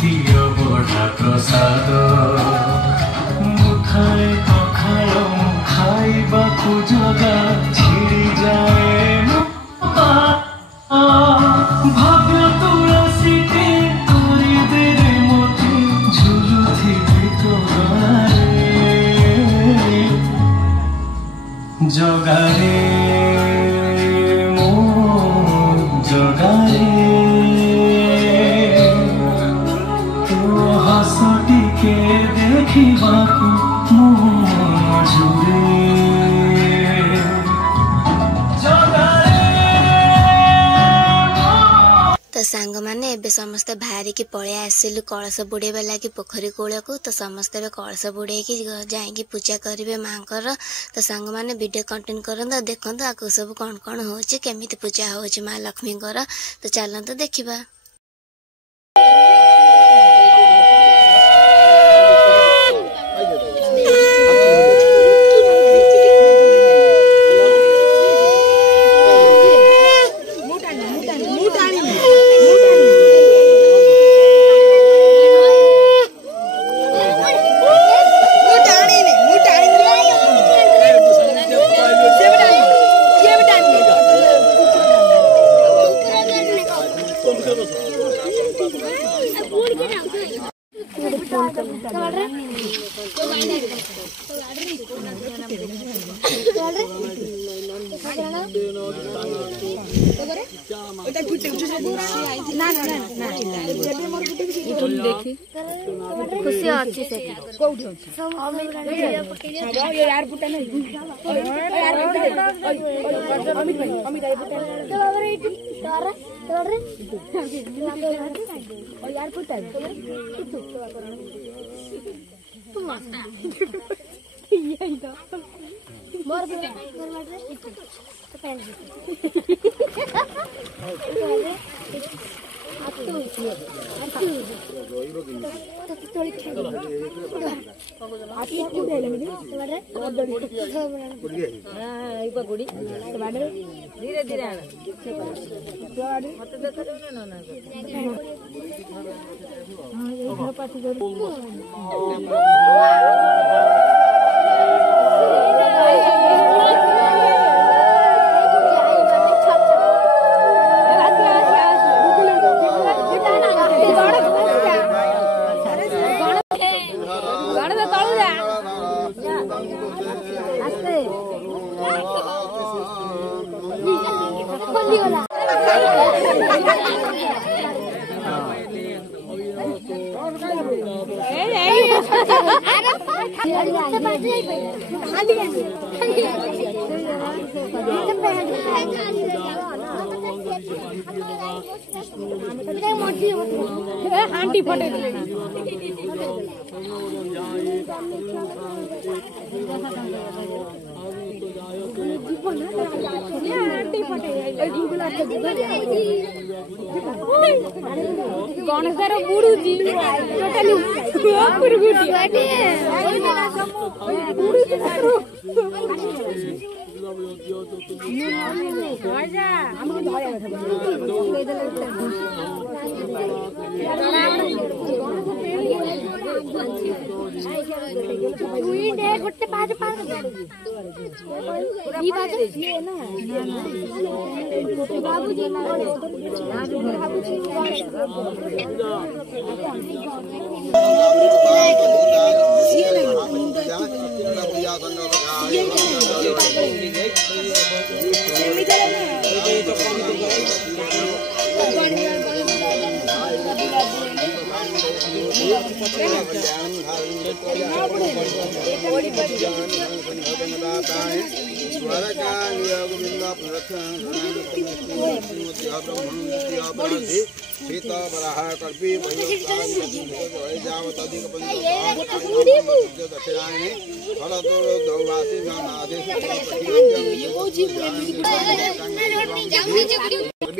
दियो बड़ा प्रसाद मुखाए कखाय खाइबाकु जगा छिड़ी जाए भव्य तुलसीटे तोरी दे मते झुलुथिबि तोरारे जगारे जगारे तो हसटी के देखिबाकु मुझुरे तो सांग मैंने एबे समस्ते बाहरी की पड़े आसिलु कलश बुड़ेबा लगी पोखरी कूल को। तो समस्ते कलश बुड़े जाइए पूजा करेंगे माँ कर। तो सांग मैंने वीडियो कंटिन्यू करते देखो आगे सब कौन कौन हो केमी पूजा हो माँ लक्ष्मी। तो चलते देखा। खुशी अच्छी से धीरे धीरे हांडी फटे गणेश बुड़ूची गोटे पाँच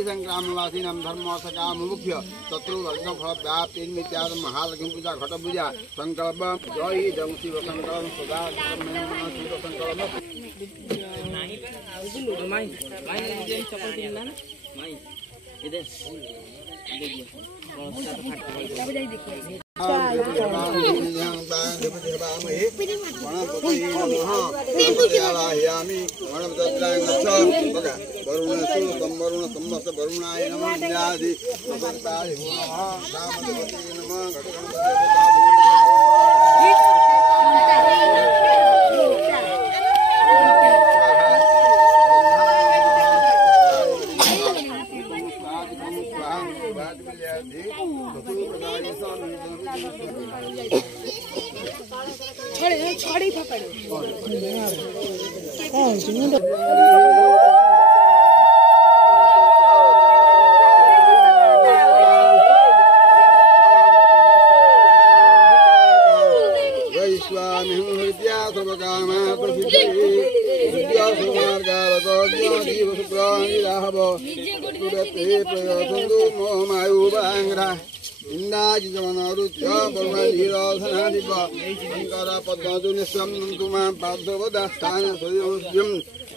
संक्रामवासीनां धर्मर्थका मुमुख्य तत्रो लग्न फल व्याप्ति नित्याद महालक्ष्मी पूजा घट पूजा संकल्प जय जंग शिव संकल्प सदा शिव संकल्प माई माई चप्पल किनला ना माई इधर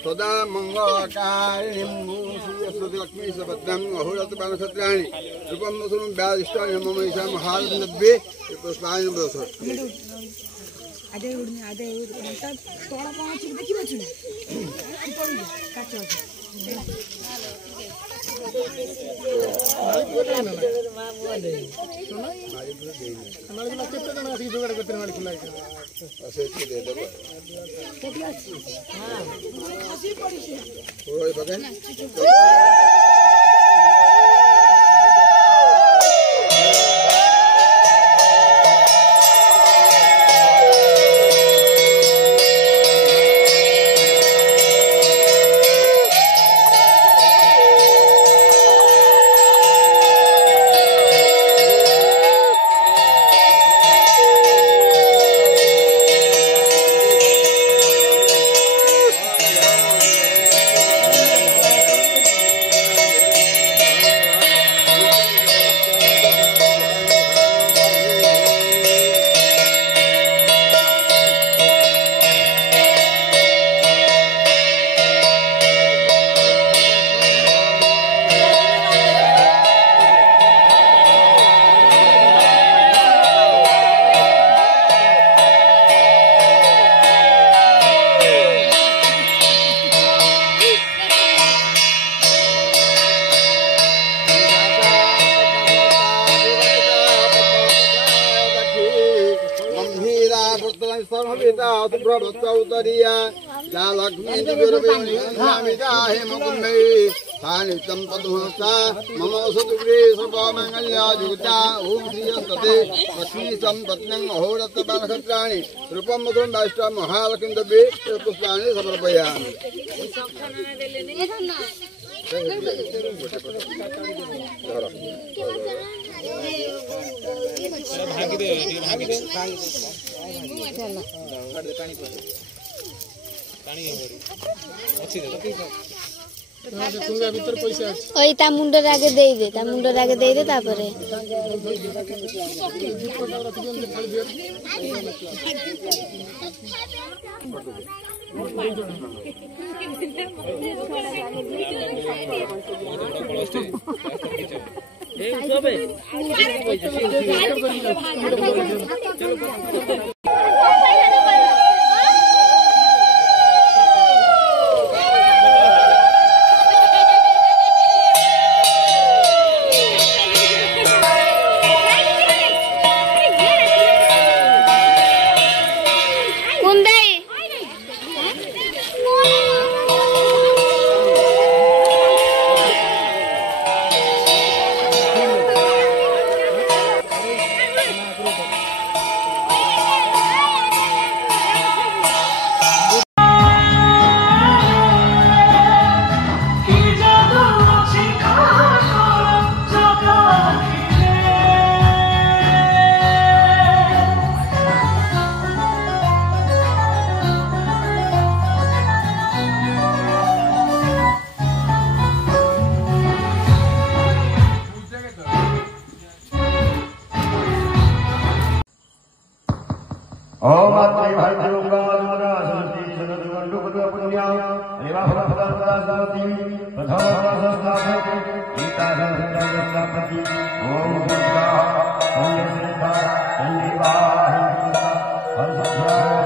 सदा मंगलकारिणीं लक्ष्मी सपद्मं अहोरात्रबाणक्षत्राणि रूपं सुरं व्याधिष्ठानि मम ईशा महालक्ष्मी पुष्पाणि बसो अदे तोड़ा पहुंची देखि बछु काचो उत्तरीया या लक्ष्मी मम सदुग्रे सर्वमंगल्या जुगता ओम श्रीयस्ते लक्ष्मी संपत्नं अहोरात्रबाणक्षत्राणि रूपं मधुरं वैष्णव महालक्ष्मी दब्बे पुष्पाणि समर्पयामि ता मुंडर आगे दे दे ता मुंडर आगे दे दे तापरे ओम अत्रि भाई जोगा जोगा सरस्वती सदगुरु वंदु पुण्य पुण्य एवं फल फल फल सरस्वती प्रथम संस्कार गीता संस्कृति ओम दुर्गा संयता संजीवाहिता हर्षध्या